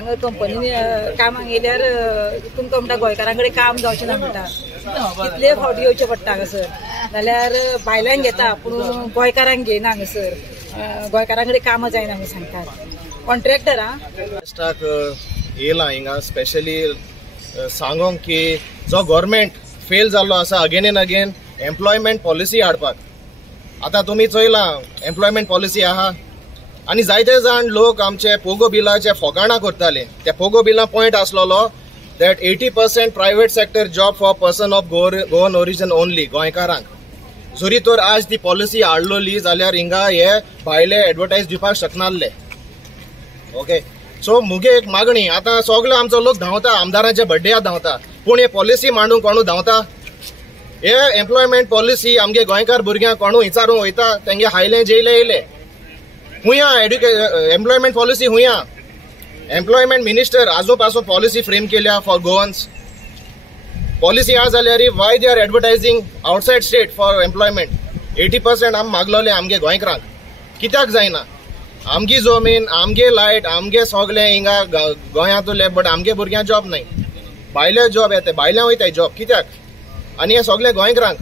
हांगा कंपनीन कामाक येयल्यार तुमकां म्हणटा गोंयकारां कडेन काम जावचें ना म्हणटा कितले फावटी येवचें पडटा हांगासर जाल्यार भायल्यांक घेता पूण गोंयकारांक घेयना हांगासर गोंयकारां कडेन कामां जायना म्हणून सांगतात कॉन्ट्रॅक्टर येयला हिंगा स्पेशली सांगोंक की जो गव्हर्मेंट फेल जाल्लो आसा again and again employment policy हाडपाक आतां तुमी चोयला एम्प्लॉयमेंट पॉलिसी आहा आनी जायते जाण लोक आमचे पोगो बिलाचे फोकाणां करताले त्या पोगो बिला पॉयंट आसलोलो that 80% private sector job for person of Goan origin only गोंयकारांक जरी तर आज ती पॉलिसी हाडलोली जाल्यार हिंगा हे भायले एडवर्टायज दिवपाक शकनासले ओके सो मुगे एक मागणी आतां सगळे आमचो लोक धांवता आमदारांचे बड्डेयाक धांवता पूण हे पॉलिसी मांडूंक कोणू धांवता हे एम्प्लॉयमेंट पॉलिसी आमगे गोंयकार भुरग्यांक कोणू विचारूंक वयता तेंगे हायले जेयले येयले हुया एम्प्लॉयमेंट पॉलिसी हुया एम्प्लॉयमेंट मिनिस्टर आजो पासून पॉलिसी फ्रेम केल्या फॉर गोवन्स पॉलिसी हा जाल्यार why they are advertising outside state for employment 80% आम मागलोले आमगे गोंयकारांक कित्याक जायना आमगी जमीन आमगे लायट आमगे सगळे हिंगा गोंयांत उरले बट आमगे भुरग्यांक जॉब नाही भायले जॉब येते भायल्या वयताय जॉब कित्याक आनी हे सगळे गोंयकारांक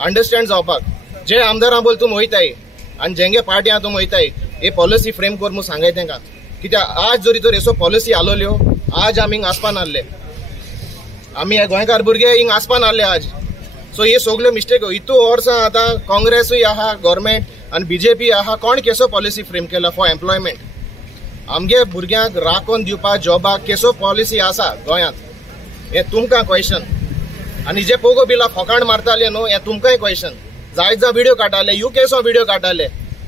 अंडरस्टँड जावपाक जे आमदारां बोल तुम वयताय आनी जेंगे पार्ट्यां तुम वयताय हे पॉलिसी फ्रेम कर म्हणून सांगाय तेंकां कित्याक आज जरी तर एसो पॉलिसी आलोल्यो आज आमी हिंग आसपान आहले आमी हे गोंयकार भुरगे हिंग आसपान आहले आज सो हे सगल्यो मिस्टेक इतू वर्सां आतां काँग्रेसूय आहा गव्हर्मेंट आनी बीजेपी आहा कोण केसो पॉलिसी फ्रेम केला फॉर एम्प्लॉयमेंट आमगे भुरग्यांक राखोन दिवपाक जॉबाक केसो पॉलिसी आसा गोंयांत हे तुमकां क्वेश्चन आनी जे पोगो बिला फोकाण मारताले न्हू हे तुमकांय क्वेश्चन जायत जा व्हिडिओ काडटाले युकेसो व्हिडिओ काडटाले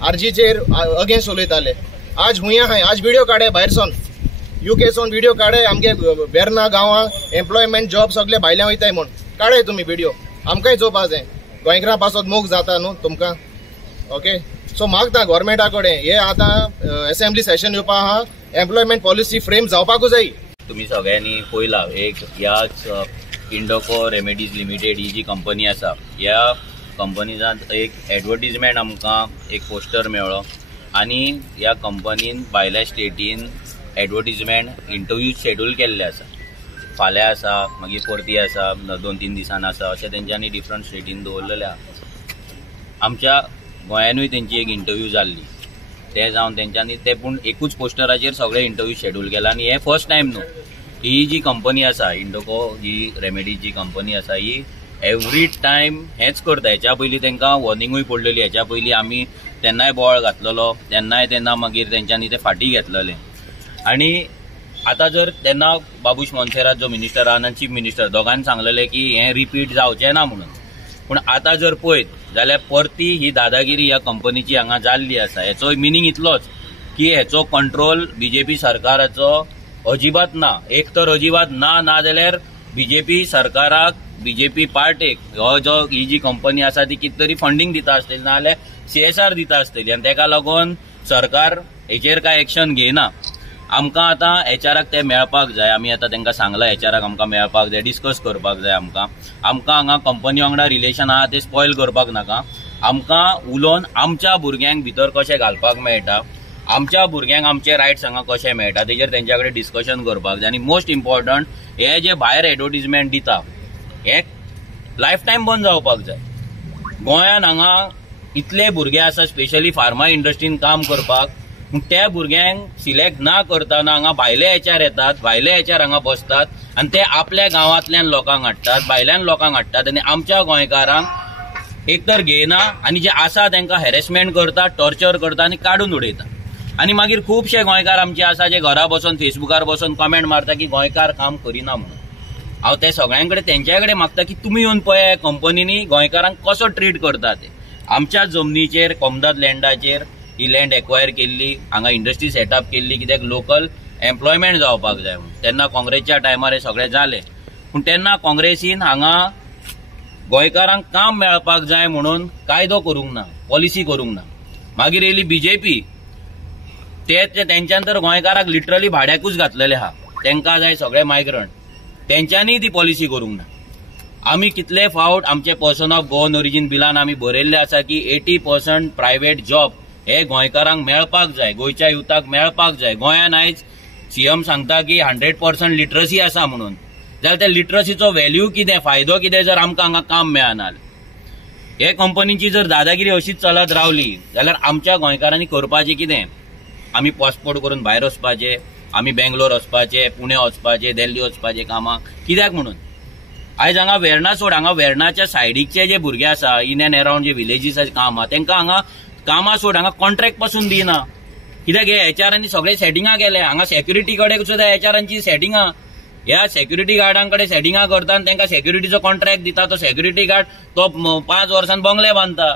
आरजीचेर अगेन्स्ट उलयताले आज हुंया हाय आज व्हिडिओ काडे भायरसून युकेसून व्हिडिओ काडे आमगे बेर्ना गांवां एम्प्लॉयमेंट जॉब सगळे भायल्या वयताय म्हूण काडे तुमी व्हिडिओ आमकांय चोवपा जाय गोंयकारां पासत मोग जाता न्हू तुमकां ओके सो मागता गव्हर्मेंटा कडेन हे आतां असेंब्ली सेशन येवपा आहा एम्प्लॉयमेंट पॉलिसी फ्रेम जावपाकूच जाय तुम्ही सगळ्यांनी पळयला एक ह्याच इंडोको रेमेडीज लिमिटेड ही जी कंपनी आसा ह्या कंपनीजांत एक एडवर्टिजमेंट आमकां एक पोस्टर मेळ्ळो आनी ह्या कंपनीन भायल्या स्टेटीन एडवर्टिजमेंट इंटरव्यू शेड्यूल केल्ले आसा फाल्यां आसा मागीर परती आसा 2-3 दिसान आसा अशें तेंच्यांनी डिफरंट स्टेटीन दवरलेले आसा आमच्या गोंयानूय तेंची एक इंटरव्यू जाल्ली ते जावन तेंच्यांनी ते पूण एकूच पोस्टराचेर सगळे इंटरव्यू शेड्यूल केला आनी हे फर्स्ट टायम न्हू ही जी कंपनी आसा इंडोको जी रेमेडीज जी कंपनी आसा ही एवरी टायम हेच करता हेच्या पयलीं तांकां वॉर्निंगूय पडलेली हेच्या पयलीं आमी तेन्नाय बोवाळ घातलेलो तेन्ना मागीर तेंच्यांनी ते फाटीं घेतलेले आनी आतां जर तेन्ना बाबूश मोन्सेरात जो मिनिस्टर आहा आनी चीफ मिनिस्टर दोगांनी सांगलेलें की हें रिपीट जावचें ना म्हणून पूण आतां जर पळयत जाल्यार परती ही दादागिरी ह्या कंपनीची हांगा जाल्ली आसा हेचो मिनींग इतलोच की हेचो कंट्रोल बीजेपी सरकाराचो अजिबात ना एक तर अजिबात ना जाल्यार बीजेपी सरकाराक बीजेपी पार्टेक ही जी कंपनी आसा ती कितें तरी फंडिंग दिता आसतली ना जाल्यार CSR दिता आसतली आनी तेका लागून सरकार हेचेर कांय एक्शन घेयना आमकां आतां HRाक ते मेळपाक जाय आमी आतां तांकां सांगलां HRाक आमकां मेळपाक जाय डिस्कस करपाक जाय आमकां हांगा कंपनी वांगडा रिलेशन आहा ते स्पॉयल करपाक नाका आमकां उलोवन आमच्या भुरग्यांक भितर कशें घालपाक मेळटा आमच्या भुरग्यांक आमचे रायट्स हांगा कशें मेळटा तेजेर तेंच्या कडेन डिस्कशन करपाक जाय आनी मोस्ट इम्पॉर्टंट हे जे भायर एडवर्टिजमेंट दिता हे लायफ टायम बंद जावपाक जाय गोंयान हांगा इतले भुरगे आसा स्पेशली फार्मा इंडस्ट्रीन काम करपाक पूण त्या भुरग्यांक सिलेक्ट ना करतना हांगा भायले HR येतात भायले HR हांगा बसतात आनी ते आपल्या गांवांतल्यान लोकांक हाडटात भायल्यान लोकांक हाडटात आनी आमच्या गोंयकारांक एक तर घेयना आनी जे आसा तांकां हॅरेसमेंट करता टॉर्चर करता आनी काडून उडयता आनी मागीर खुबशे गोंयकार आमचे आसा जे घरा बसून फेसबुकार बसून कमेंट मारता की गोंयकार काम करिना म्हणून हांव ते सगळ्यां कडेन तेंच्या कडेन मागता की तुमी येवन पळया कंपनीनी गोंयकारांक कसो ट्रीट करता ते आमच्या जमनीचेर कोमदाद लँडाचेर ही लँड एक्वायर केल्ली हांगा इंडस्ट्री सेटअप केल्ली कित्याक लोकल एम्प्लॉयमेंट जावपाक जाय म्हणून तेन्ना काँग्रेसच्या टायमार हे सगळें जालें पूण तेन्ना काँग्रेसीन हांगा गोंयकारांक काम मेळपाक जाय म्हणून कायदो करूंक ना पॉलिसी करूंक ना मागीर येयली बीजेपी तेंच्यान तर गोंयकाराक लिटरली भाड्याकूच घातलेले आहा तेंकां जाय सगळे मायग्रंट तेंच्यांनी ती पॉलिसी करूंक ना आमी कितले फावट आमचे पर्सन ऑफ गोवन ओरिजीन बिलान आमी बरयल्ले आसा की 80% प्रायव्हेट जॉब हे गोंयकारांक मेळपाक जाय गोंयच्या युथाक मेळपाक जाय गोंयान आयज सीएम सांगता की 100% लिटरसी आसा म्हणून, जाल्यार त्या लिटरसीचो व्हॅल्यू कितें, फायदो कितें जर आमकां हांगा काम मेळना. हे कंपनीची जर दादागिरी अशीच चलत रावली जाल्यार आमच्या गोंयकारांनी करपाचें कितें? आमी पासपोर्ट करून भायर वचपाचे, आमी बेंगलोर वचपाचे, पुणे वचपाचे, दिल्ली वचपाचे कामाक, कित्याक म्हणून? आयज हांगा वेर्णा सोड, हांगा वेर्णाच्या सायडीकचे जे भुरगे आसा, in and around J villages काम आहा, तांकां हांगा कामां सोड, हांगा कॉन्ट्रॅक्ट पासून दिना. कित्याक हे एचआरांनी सगळे सेटिंगां केले. हांगा सेक्युरिटी कडेन सुद्दां एचआरांची सेटिंगां, ह्या सेक्युरिटी गार्डांकडे सेटिंगां करता आनी तांकां सेक्युरिटीचो कॉन्ट्रॅक्ट दिता. तो सेक्युरिटी गार्ड तो 5 वर्सान बंगले बांदता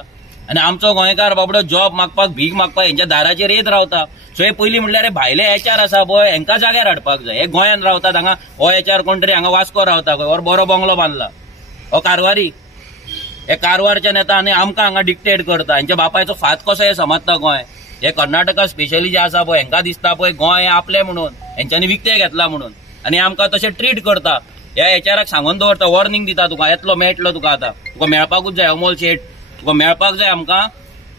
आनी आमचो गोंयकार बाबडो जॉब मागपाक, भीक मागपाक हेंच्या दाराचेर येत रावता. सो हे पयलीं म्हणल्यार भायले एचआर आसा पळय, हेंकां जाग्यार हाडपाक जाय. हे गोंयान रावतात, हांगा हो एचआर कोण तरी हांगा वास्को रावता खंय, बरो बंगलो बांदला, हो कारवारी. हे कारवारच्यान येता आनी आमकां हांगा डिक्टेट करता. हेंच्या बापायचो फात कसो हे समजता गोंय. हे कर्नाटका स्पेशली जे आसा पळय, हेंकां दिसता पळय गोंय हे आपलें म्हणून, हेंच्यांनी विकतें घेतला म्हणून, आनी आमकां तशें ट्रीट करता. ह्या एचआराक सांगून दवरता, वॉर्निंग दिता, तुका येतलो मेळटलो, तुका आतां तुका मेळपाकूच जाय. अमोल शेट, तुका मेळपाक जाय आमकां.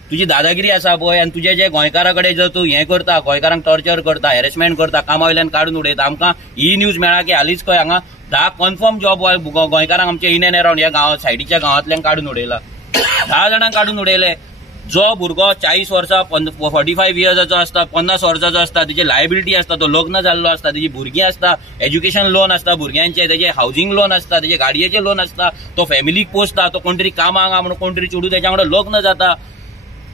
तुजी दादागिरी आसा पळय आनी तुजे जे गोंयकारा कडेन जर तूं हें करता, गोंयकारांक टॉर्चर करता, हॅरेसमेंट करता, कामा वयल्यान काडून उडयता. आमकां ही न्यूज मेळ्ळा की हालींच खंय हांगा 10 कन्फर्म जॉब गोंयकारांक आमच्या इन एंड अराउंड ह्या गांवांत सायडीच्या गांवांतल्यान काडून उडयला. 10 जाणांक काडून उडयले. जो भुरगो 40 वर्सां 45 इयर्साचो आसता, 50 वर्साचो आसता, तेजी लायबिलिटी आसता, तो लग्न जाल्लो आसता, तेजी भुरगीं आसता, एज्युकेशन लोन आसता भुरग्यांचे, तेजे हावजींग लोन आसता, तेजे गाडयेचे लोन आसता, तो फॅमिलीक पोसता, तो कोण तरी कामाक म्हणून कोण तरी चेडूं तेच्या वांगडा लग्न जाता.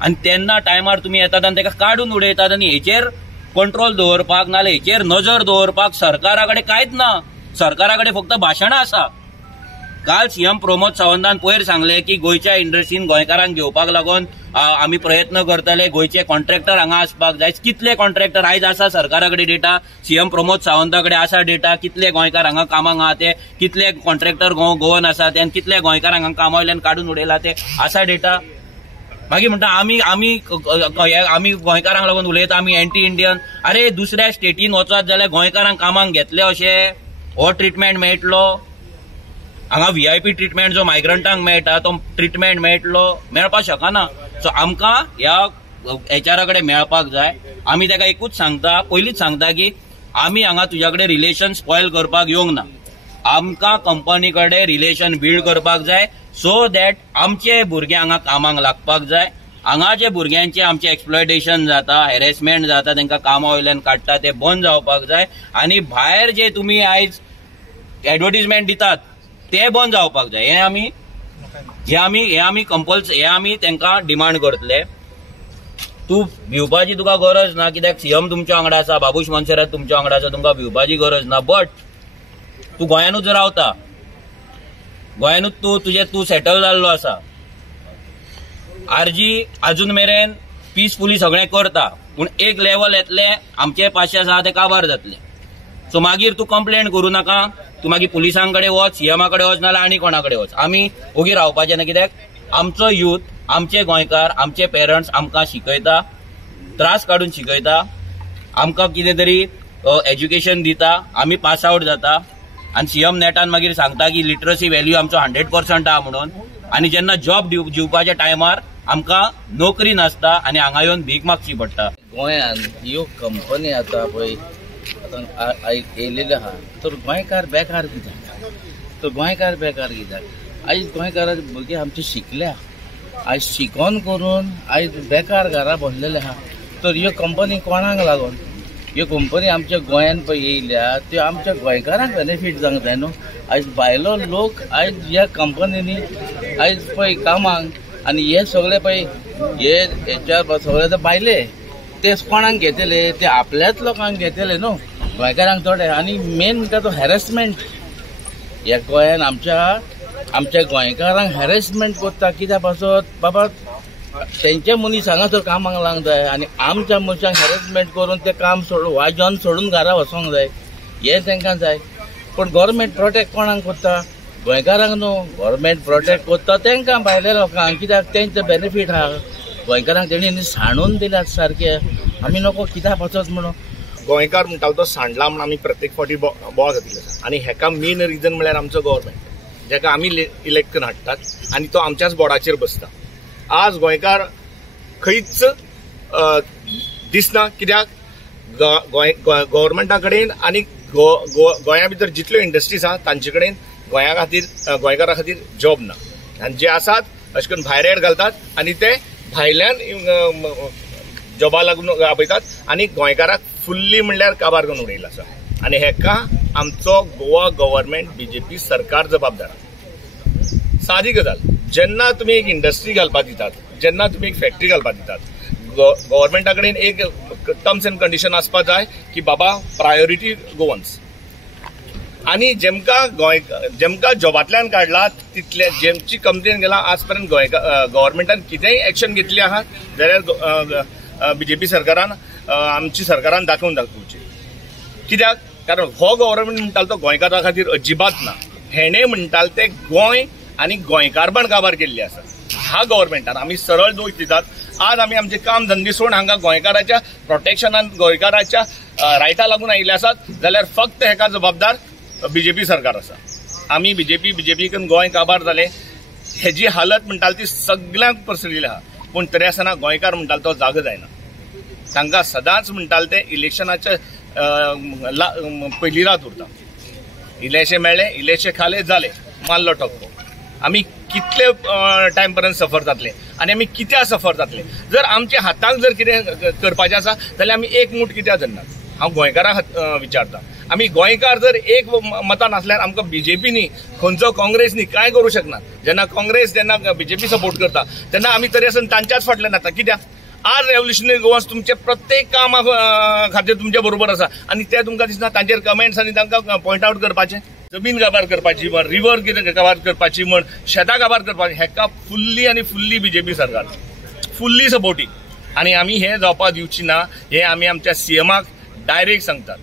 आनी तेन्ना टायमार तुमी येतात आनी ताका काडून उडयतात. आनी हेचेर कंट्रोल दवरपाक नाल्यार हेचेर नजर दवरपाक सरकारा कडेन कांयच ना. सरकारा कडेन फक्त भाशणां आसा. काल सीएम प्रमोद सावंतान पयर सांगले की गोंयच्या इंडस्ट्रीन गोंयकारांक घेवपाक लागून आमी प्रयत्न करतले, गोंयचे कॉन्ट्रॅक्टर हांगा आसपाक जाय. कितले कॉन्ट्रॅक्टर आयज आसा सरकारा कडेन डेटा, सीएम प्रमोद सावंता कडेन आसा डेटा, कितले गोंयकार हांगा कामाक आहा ते, कितले कॉन्ट्रॅक्टर गोवन आसा ते, आनी कितले गोंयकारांक हांगा कामा वयल्यान काडून उडयला ते आसा डेटा. मागीर म्हणटा आमी गोंयकारांक लागून उलयता, आमी एंटी इंडियन. अरे दुसऱ्या स्टेटीन वचत जाल्यार गोंयकारांक कामाक घेतले अशें हो ट्रिटमेंट मेळटलो? हांगा व्हीआयपी ट्रिटमेंट जो मायग्रंटांक मेळटा तो ट्रिटमेंट मेळपाक शकना. सो आमकां ह्या एचआरा कडेन मेळपाक जाय. आमी ताका एकूच सांगता, पयलींच सांगता की आमी हांगा तुज्या कडेन रिलेशन स्पॉयल करपाक येवंक ना. आमकां कंपनी कडेन रिलेशन बिल्ड करपाक जाय सो दॅट आमचे भुरगे हांगा कामाक लागपाक जाय. हांगा जे भुरग्यांचे आमचे एक्सप्लॉयटेशन जाता, हॅरेसमेंट जाता, तांकां कामा वयल्यान काडटा ते बंद जावपाक जाय. आनी भायर जे तुमी आयज एडवर्टिजमेंट दितात ते बंद जावपाक जाय. हे आमी तांकां डिमांड करतले. तूं भिवपाची तुका गरज ना, कित्याक सीएम तुमच्या वांगडा आसा, बाबूश मोन्सेरात तुमच्या वांगडा आसा, तुमकां भिवपाची गरज ना. बट तूं गोंयानूच रावता, गोंयानूच तूं सेटल जाल्लो आसा. आरजी अजून मेरेन पीसफुली सगळें करता, पूण एक लेवल येतले आमचे 500 आहा ते काबार जातले. सो मागीर तूं कंप्लेंट करूं नाका. तूं मागीर पुलिसां कडेन वच, सीएमा कडेन वच, नाल्यार आनी कोणा कडेन वच. आमी ओगी रावपाचें ना. कित्याक आमचो यूथ, आमचे गोंयकार, आमचे पेरंट्स आमकां शिकयता, त्रास काडून शिकयता, आमकां कितें तरी एज्युकेशन दिता, आमी पास आउट जाता. आनी सीएम नेटान मागीर सांगता की लिटरसी व्हॅल्यू आमचो 100% आहा म्हणून. आनी जेन्ना जॉब दिवपाच्या टायमार आमकां नोकरी नासता आनी हांगा येवन भीक मागची पडटा. गोंयान ह्यो कंपनी आतां पळय येयलेल्यो आहा, तर गोंयकार बेकार कित्याक? आयज गोंयकाराचे भुरगे आमचे शिकल्या, आयज शिकोन करून आयज बेकार घरा बसलेले आहा. तर ह्यो कंपनी कोणाक लागून? ह्यो कंपनी आमच्या गोंयान पळय येयल्या त्यो आमच्या गोंयकारांक बेनिफीट जावंक जाय न्हू. आयज भायलो लोक आयज ह्या कंपनीनी आयज पळय कामाक, आनी हे सगळे पळय हेच्या सगळे ते भायले ते कोणाक घेतले? ते आपल्याच लोकांक घेतले न्हू, गोंयकारांक थोडे. आनी मेन म्हणटा तो हॅरेसमेंट. ह्या गोंयान आमच्या गोंयकारांक हॅरेसमेंट करता. कित्याक पासत बाबा तेंचे मनीस हांगासर कामाक लागूंक जाय आनी आमच्या मनशांक हॅरेसमेंट करून ते काम वाजोवन सोडून घरा वचोंक जाय, हे तांकां जाय. पूण गव्हर्मेंट प्रोटेक्ट कोणाक करता? गोंयकारांक न्हू. गव्हर्मेंट प्रोटेक्ट करता तांकां, भायल्या लोकांक. कित्याक तेंचे बेनिफीट आहा. गोंयकारांक तेणी सांडून दिल्यात सारके. आमी नको कित्याक वचत म्हणून. गोंयकार म्हणटालो तो सांडला म्हणून आमी प्रत्येक फावटी बोवाळ घातिल्लो आसा. आनी हेका मेन रिजन म्हळ्यार आमचो गव्हर्मेंट, जेका आमी इलेक्शन हाडटात आनी तो आमच्याच बोर्डाचेर बसता. आज गोंयकार खंयच दिसना. कित्याक गव्हर्मेंटा कडेन आनी गोंया भितर जितल्यो इंडस्ट्रीज आहा तांचे कडेन गोंयकारा खातीर जॉब ना, आनी जे आसात अशें करून भायर एड घालतात आनी ते भायल्यान जॉबा लागून आपयतात आनी गोंयकाराक फुल्ली म्हणल्यार काबार करून उडयला आसा. आनी हेका आमचो गोवा गव्हर्मेंट बीजेपी सरकार जबाबदार. सादी गजाल, जेन्ना तुमी एक इंडस्ट्री घालपाक दितात, जेन्ना तुमी एक फॅक्टरी घालपाक दितात, गव्हर्मेंटा कडेन एक टर्म्स एंड कंडिशन आसपाक जाय की बाबा प्रायोरिटी गोवन्स. आनी जेमकां जॉबांतल्यान काडला तितले जेमची कंप्लेन गेला आज पर्यंत गव्हर्मेंटान कितेंय एक्शन घेतली आहा जाल्यार बीजेपी सरकारान आमची सरकारान दाखोवची. कित्याक? कारण हो गव्हर्मेंट म्हणटालो तो गोंयकारा खातीर अजिबात ना. हेणे म्हणटाले ते गोंय आनी गोंयकारपण काबार केल्ली आसा. ह्या गव्हर्मेंटान आमी सरळ दोश दितात. आज आमी आमचे काम धंदे सोडून हांगा गोंयकाराच्या प्रोटेक्शनान गोंयकाराच्या रायटा लागून आयिल्ले आसात जाल्यार फक्त हेका जबाबदार बीजेपी सरकार आसा. आमी बीजेपीकन गोंय काबार जाले हेजी हालत म्हणटाली ती सगळ्यांक पसरिल्ली आहा. पूण तरी आसतना गोंयकार म्हणटालो तो जागो जायना. तांकां सदांच म्हणटाले ते इलेक्शनाच्या पयली रात उरता. इलेक्शन मेळ्ळे, इलेक्शन खाले, जाले, मारलो ठपको. आमी कितले टायम पर्यंत सफर जातले आनी आमी कित्याक सफर जातले? जर आमच्या हाताक जर कितें करपाचें आसा जाल्यार आमी एक मूठ कित्याक धरनात? हांव गोंयकारांक विचारता. आमी गोंयकार जर एक मतान आसल्यार आमकां बीजेपीनी खंयचो काँग्रेसनी कांय करूं शकनात. जेन्ना काँग्रेस जेन्ना बीजेपी सपोर्ट करता तेन्ना आमी तरी आसून तांच्याच फाटल्यान येता. कित्याक? आज रेव्होल्युशनरी गोवन्स तुमचे प्रत्येक कामा खातीर तुमच्या बरोबर आसा आनी ते तुमकां दिसना तांचेर कमेंट्स आनी तांकां पॉयंट आवट करपाचें. जमीन काबार करपाची म्हण, रिवर कितें काबार करपाची म्हण, शेतां काबार करपाची, हेका फुल्ली आनी फुल्ली बीजेपी सरकार फुल्ली सपोर्टींग. आनी आमी हे जावपाक दिवची ना हे आमी आमच्या सीएमाक डायरेक्ट सांगतात.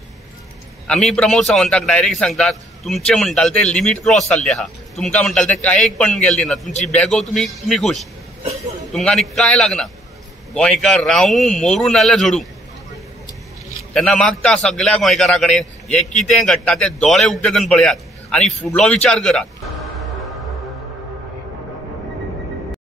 आमी प्रमोद सावंताक डायरेक्ट सांगतात तुमचे म्हणटाले ते लिमीट क्रॉस जाल्ले आहा. तुमकां म्हणटाले ते कांय पण गेल्ली ना. तुमची बॅगो तुमी खूश, तुमकां आनी कांय लागना. गोंयकार रावूं मरूं नाल्यार झोडूं. तेन्ना मागता सगळ्या गोंयकारा कडेन हे कितें घडटा ते दोळे उक्ते करून पळयात आनी फुडलो विचार करात.